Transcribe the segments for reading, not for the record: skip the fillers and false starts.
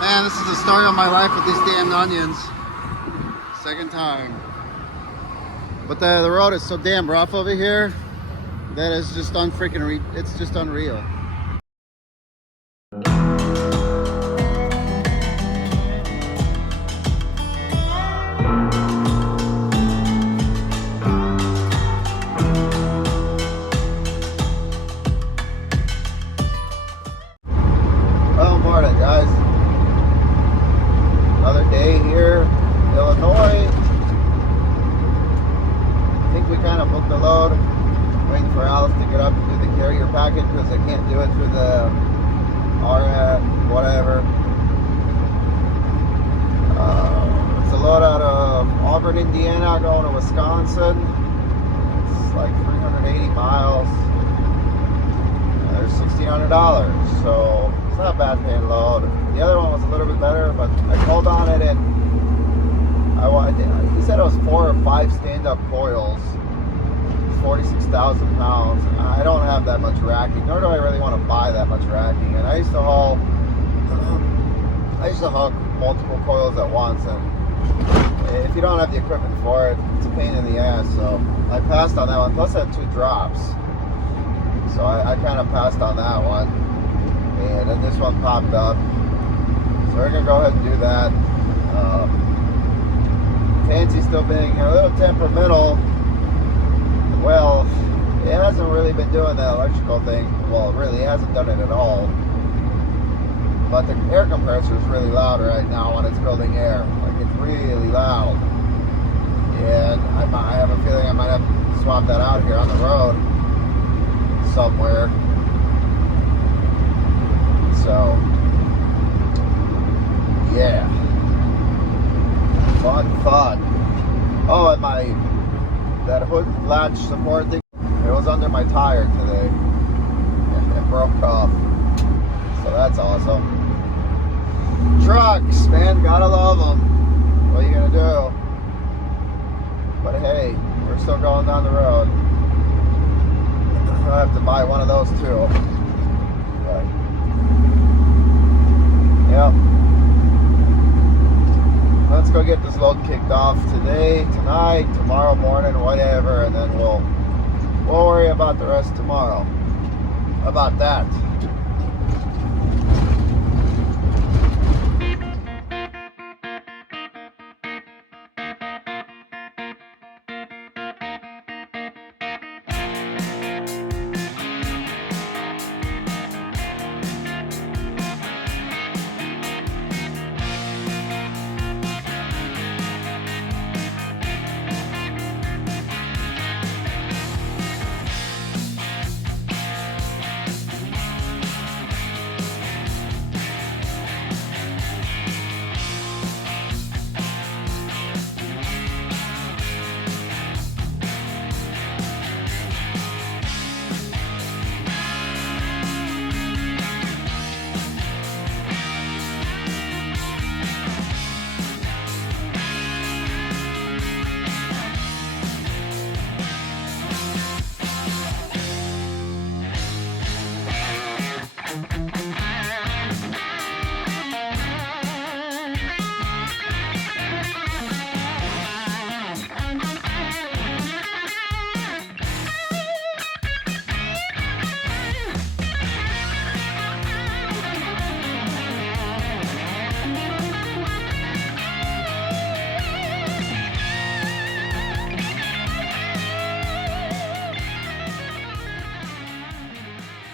Man, this is the story of my life with these damn onions. Second time. But the road is so damn rough over here that it's just it's just unreal. Well, morning, guys. Another day here, Illinois. I think we kind of booked the load. Waiting for Alice to get up and do the carrier package because I can't do it through the whatever. It's a load out of Auburn, Indiana, going to Wisconsin. It's like 380 miles. There's $1,600, so it's not a bad paying load. The other one was a little bit better, but I called on it and he said it was 4 or 5 stand-up coils, 46,000 pounds. I don't have that much racking, nor do I really want to buy that much racking. And I used to hook multiple coils at once, and if you don't have the equipment for it, it's a pain in the ass. So I passed on that one. Plus I had 2 drops, so I kind of passed on that one. And then this one popped up, so we're gonna go ahead and do that. Fancy's still being a little temperamental. Well, it hasn't really been doing that electrical thing. Well, really, it hasn't done it at all. But the air compressor is really loud right now when it's building air. Like, it's really loud. And I have a feeling I might have to swap that out here on the road somewhere. So, yeah. Fun. Oh, and that hood latch support thing, it was under my tire today. It broke off. So that's awesome. Trucks, man, gotta love them. What are you gonna do? But hey, we're still going down the road. I have to buy one of those too. But, yep. Let's go get this load kicked off today, tonight, tomorrow morning, whatever, and then we'll worry about the rest tomorrow. How about that?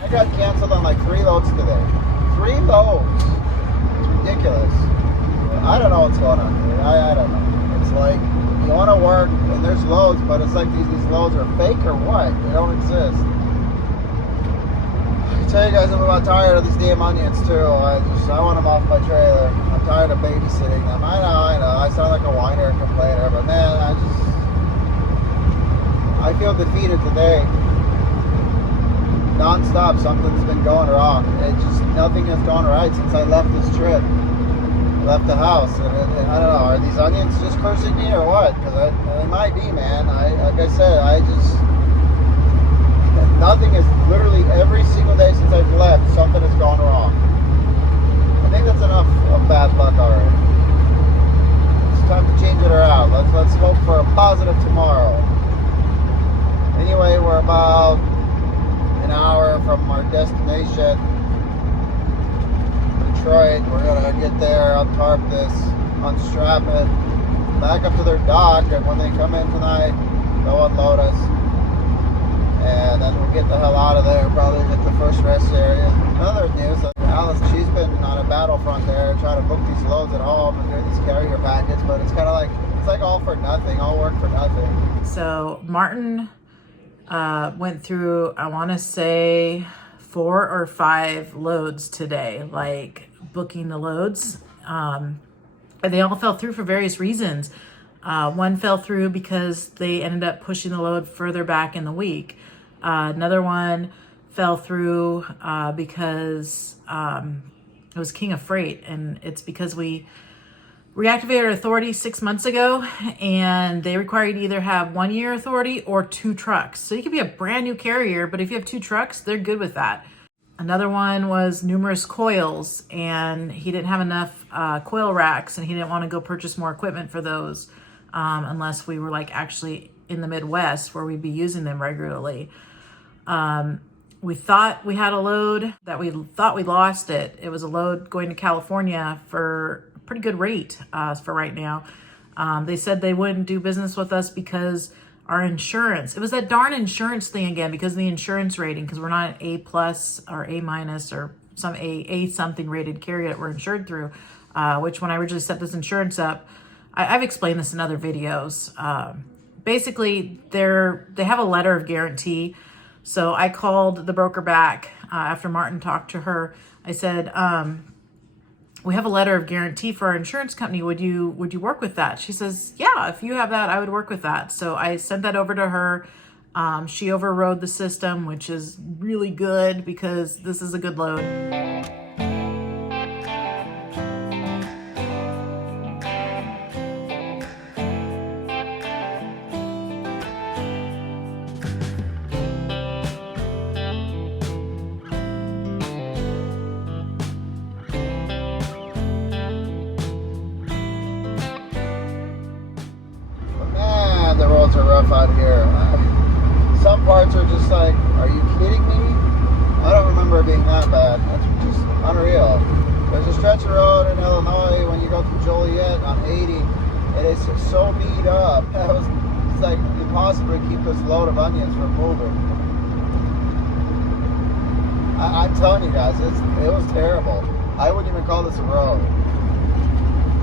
I got canceled on like 3 loads today. 3 loads. It's ridiculous. I don't know what's going on. I don't know. It's like you want to work and there's loads, but it's like these loads are fake or what? They don't exist. I tell you guys, I'm about tired of these damn onions too. I want them off my trailer. I'm tired of babysitting them. I know. I sound like a whiner and complainer, but man, I feel defeated today. Non-stop, something's been going wrong. Nothing has gone right since I left this trip. Left the house, and I don't know. Are these onions just cursing me or what? Because they might be, man. Like I said, nothing is literally every single day since I've left. Something has gone wrong. I think that's enough of bad shit. Detroit, we're gonna get there, untarp this, unstrap it, back up to their dock, and when they come in tonight, they'll unload us. And then we'll get the hell out of there, probably hit the first rest area. Another news, Alice, she's been on a battlefront there, trying to book these loads at home and do these carrier packets, but it's kind of like, it's like all for nothing, all work for nothing. So Martin went through, I want to say 4 or 5 loads today, like booking the loads. And they all fell through for various reasons. One fell through because they ended up pushing the load further back in the week. Another one fell through because it was King of Freight, and it's because we reactivated authority 6 months ago, and they require you to either have 1 year authority or 2 trucks. So you could be a brand new carrier, but if you have 2 trucks, they're good with that. Another one was numerous coils, and he didn't have enough coil racks, and he didn't want to go purchase more equipment for those unless we were like actually in the Midwest where we'd be using them regularly. We thought we had a load that we thought we lost it. It was a load going to California for a pretty good rate for right now. They said they wouldn't do business with us because our insurance, it was that darn insurance thing again, because of the insurance rating, because we're not an A+ or A- or some A something rated carrier that we're insured through, which when I originally set this insurance up, I've explained this in other videos. Basically, they have a letter of guarantee. So I called the broker back after Martin talked to her. I said, we have a letter of guarantee for our insurance company. Would you work with that? She says, yeah, if you have that, I would work with that. So I sent that over to her. She overrode the system, which is really good because this is a good load. The roads are rough out here. Some parts are just like, are you kidding me? I don't remember it being that bad. That's just unreal. There's a stretch of road in Illinois when you go through Joliet on 80, and it's just so beat up. It's like impossible to keep this load of onions from moving. I'm telling you guys, it was terrible. I wouldn't even call this a road.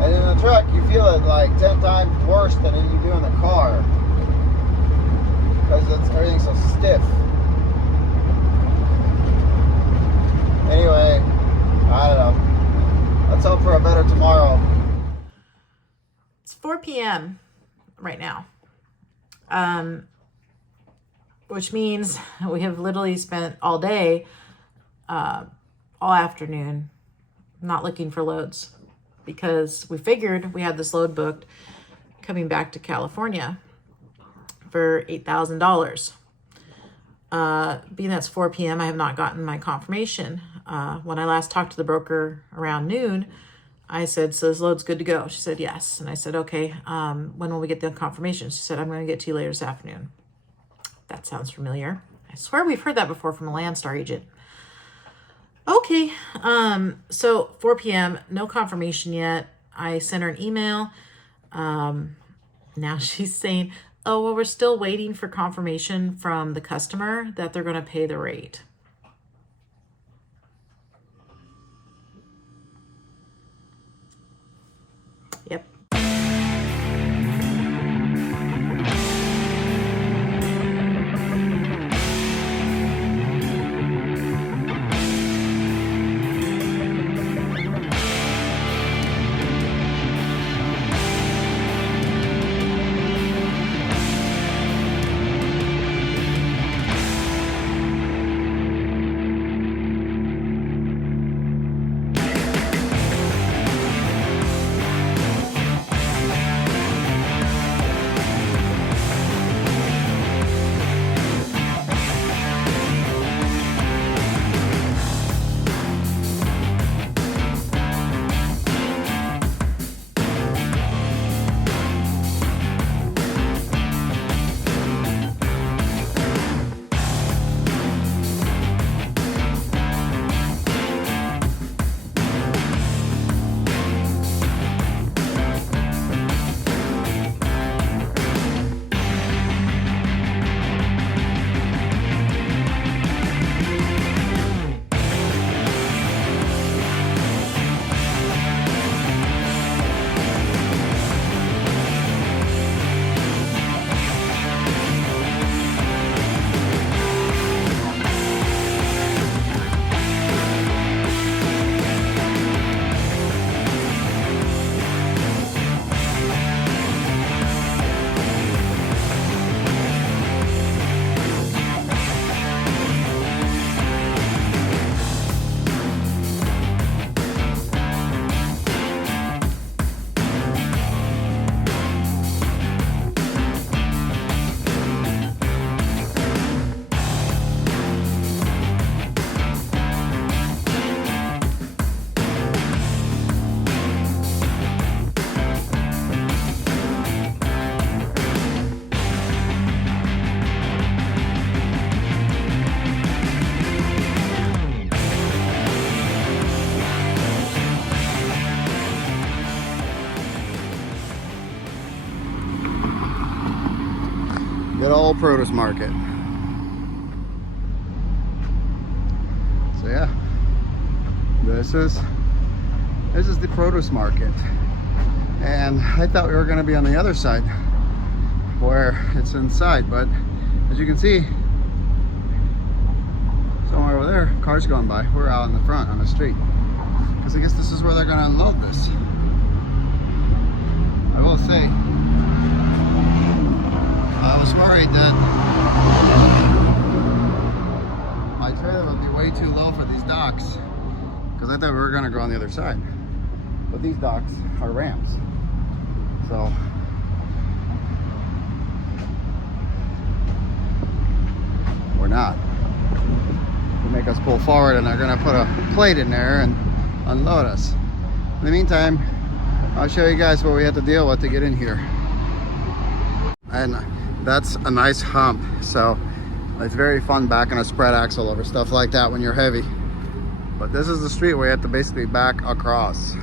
And in the truck, you feel it like 10 times worse than you do in the car. Because everything's so stiff. Anyway, I don't know. Let's hope for a better tomorrow. It's 4 p.m. right now. Which means we have literally spent all day, all afternoon, not looking for loads. Because we figured we had this load booked coming back to California for $8,000. Being that's 4 p.m., I have not gotten my confirmation. When I last talked to the broker around noon, I said, so this load's good to go? She said, yes. And I said, okay, when will we get the confirmation? She said, I'm going to get to you later this afternoon. That sounds familiar. I swear we've heard that before from a Landstar agent. Okay, so 4 p.m., no confirmation yet. I sent her an email. Now she's saying, oh, well, we're still waiting for confirmation from the customer that they're going to pay the rate. Yep. Good old produce market. So yeah, this is the produce market. And I thought we were going to be on the other side where it's inside, but as you can see, somewhere over there, cars going by. We're out in the front on the street because I guess this is where they're going to unload this. I will say, I was worried that my trailer would be way too low for these docks because I thought we were going to go on the other side. But these docks are ramps. So we're not. They make us pull forward and they're going to put a plate in there and unload us. In the meantime, I'll show you guys what we have to deal with to get in here. And that's a nice hump. So it's very fun backing a spread axle over stuff like that when you're heavy. But this is the street where you have to basically back across.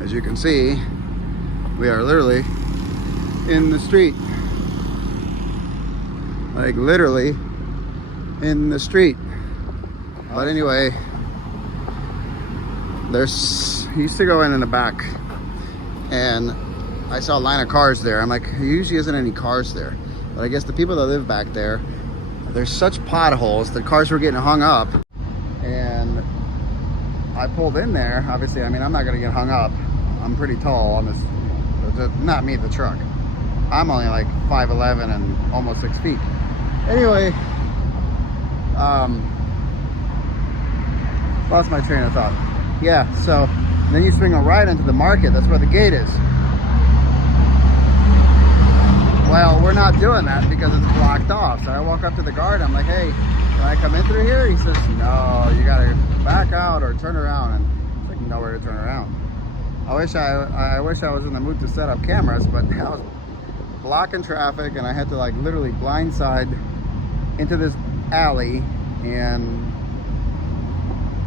As you can see, we are literally in the street. Like literally in the street. But anyway, he used to go in the back and I saw a line of cars there. I'm like, there usually isn't any cars there. But I guess the people that live back there, there's such potholes that cars were getting hung up. And I pulled in there. Obviously, I mean, I'm not gonna get hung up. I'm pretty tall on this, not me, the truck. I'm only like 5'11" and almost 6 feet. Anyway, lost my train of thought. Yeah, so then you swing a right into the market. That's where the gate is. Well, we're not doing that because it's blocked off. So I walk up to the guard. I'm like, hey, can I come in through here? He says, no, you gotta back out or turn around. And it's like nowhere to turn around. I wish I was in the mood to set up cameras, but I was blocking traffic and I had to like literally blindside into this alley, and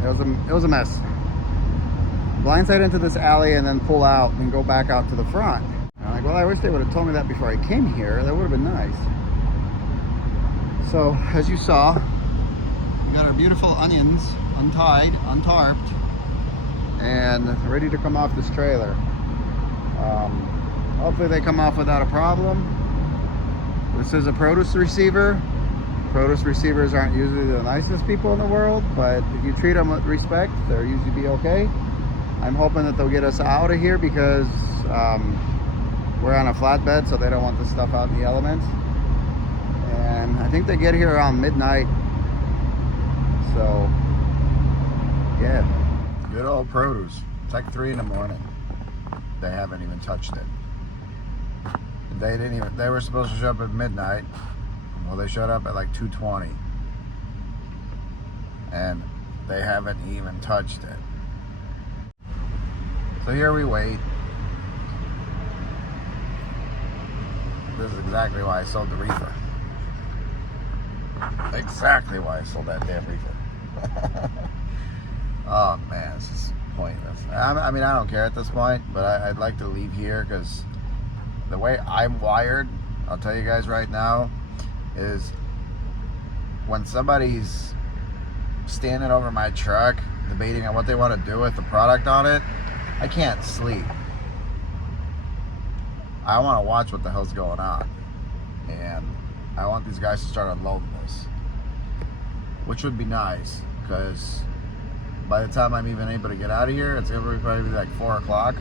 it was a mess. Blindside into this alley and then pull out and go back out to the front. And I'm like, well, I wish they would have told me that before I came here. That would have been nice. So as you saw, we got our beautiful onions untied, untarped, and ready to come off this trailer. Hopefully they come off without a problem. This is a produce receiver. Produce receivers aren't usually the nicest people in the world, but if you treat them with respect, they'll usually be okay. I'm hoping that they'll get us out of here because we're on a flatbed, so they don't want the stuff out in the elements. And I think they get here around midnight. So, yeah. Good old produce. It's like 3 in the morning. They haven't even touched it. They were supposed to show up at midnight. Well, they showed up at like 2:20. And they haven't even touched it. So here we wait. This is exactly why I sold the reefer. Exactly why I sold that damn reefer. Oh man, this is pointless. I mean, I don't care at this point, but I'd like to leave here because the way I'm wired, I'll tell you guys right now, is when somebody's standing over my truck debating on what they want to do with the product on it, I can't sleep. I want to watch what the hell's going on, and I want these guys to start unloading this, which would be nice because by the time I'm even able to get out of here, it's gonna probably be like 4 o'clock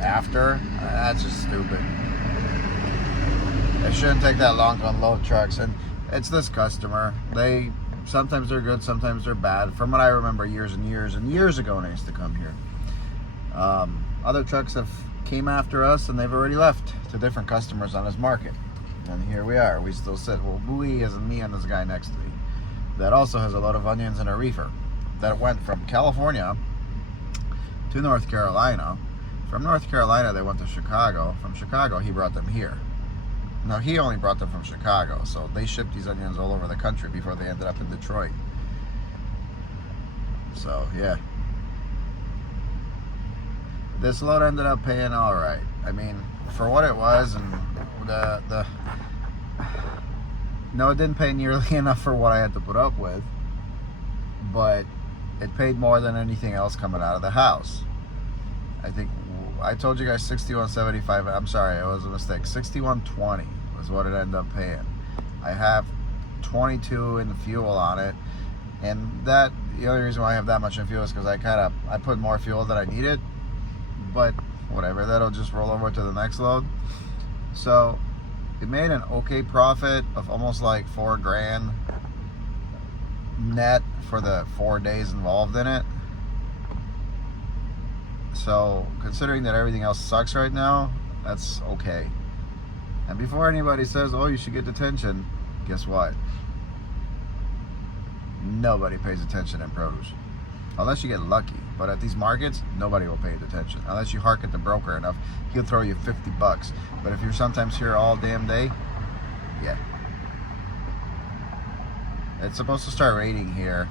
after. That's just stupid. It shouldn't take that long to unload trucks, and it's this customer. Sometimes they're good, sometimes they're bad. From what I remember, years and years and years ago when I used to come here, other trucks have came after us and they've already left to different customers on this market. And here we are. We still sit. Well, we as in me and this guy next to me that also has a load of onions and a reefer that went from California to North Carolina. From North Carolina, they went to Chicago. From Chicago, he brought them here. No, he only brought them from Chicago, so they shipped these onions all over the country before they ended up in Detroit. So, yeah. This load ended up paying all right. I mean, for what it was, and no, it didn't pay nearly enough for what I had to put up with, but it paid more than anything else coming out of the house. I think I told you guys $61.75. I'm sorry, it was a mistake. $61.20 was what it ended up paying. I have $22 in the fuel on it, and that the only reason why I have that much in fuel is because I put more fuel than I needed. But whatever, that'll just roll over to the next load. So it made an okay profit of almost like $4 grand net for the 4 days involved in it. So considering that everything else sucks right now, that's okay. And before anybody says, oh, you should get detention, guess what? Nobody pays attention in produce. Unless you get lucky. But at these markets, nobody will pay attention. Unless you hark at the broker enough, he'll throw you $50. But if you're sometimes here all damn day, yeah. It's supposed to start raining here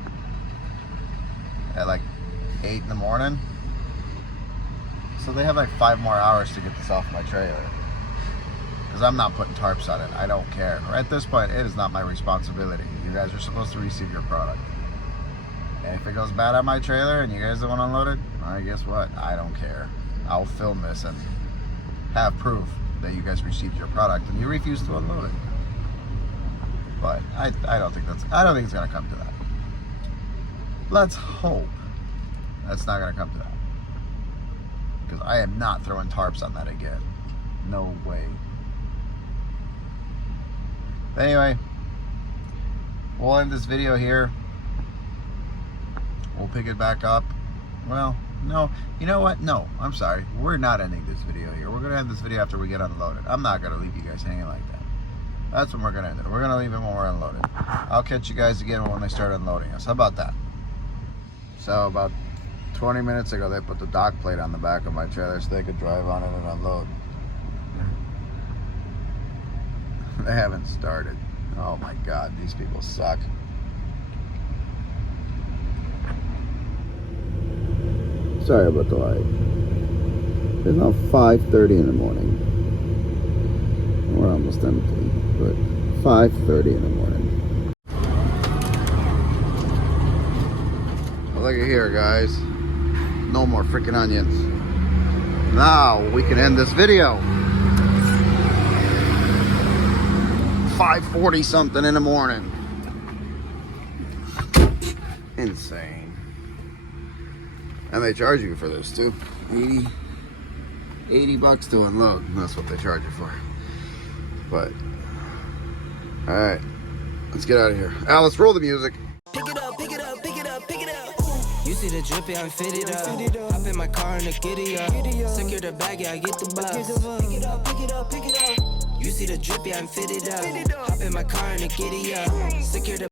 at like 8 in the morning. So they have like 5 more hours to get this off my trailer. Because I'm not putting tarps on it. I don't care. At this point, it is not my responsibility. You guys are supposed to receive your product. And if it goes bad on my trailer and you guys don't want to unload it, well, guess what? I don't care. I'll film this and have proof that you guys received your product and you refuse to unload it. But I don't think it's gonna come to that. Let's hope that's not gonna come to that. Because I am not throwing tarps on that again. No way. But anyway, we'll end this video here. We'll pick it back up. Well, no, you know what? No, I'm sorry. We're not ending this video here. We're gonna end this video after we get unloaded. I'm not gonna leave you guys hanging like that. That's when we're gonna end it. We're gonna leave it when we're unloaded. I'll catch you guys again when they start unloading us. How about that? So about 20 minutes ago, they put the dock plate on the back of my trailer so they could drive on it and unload. They haven't started. Oh my God, these people suck. Sorry about the light. It's now 5:30 in the morning. We're almost empty, but 5:30 in the morning. Well, look at here, guys. No more freaking onions. Now we can end this video. 5:40 something in the morning. Insane. And they charge you for this too. $80 to unload. That's what they charge you for. But, all right, let's get out of here. Al, let's roll the music. Pick it up, pick it up, pick it up, pick it up. You see the drippy, I'm fitted up. Hop in my car and the giddy up. Secure the bag, yeah, I get the bus. Pick it up, pick it up, pick it up. You see the drippy, I'm fitted up. Hop in my car and the giddy up. Secure the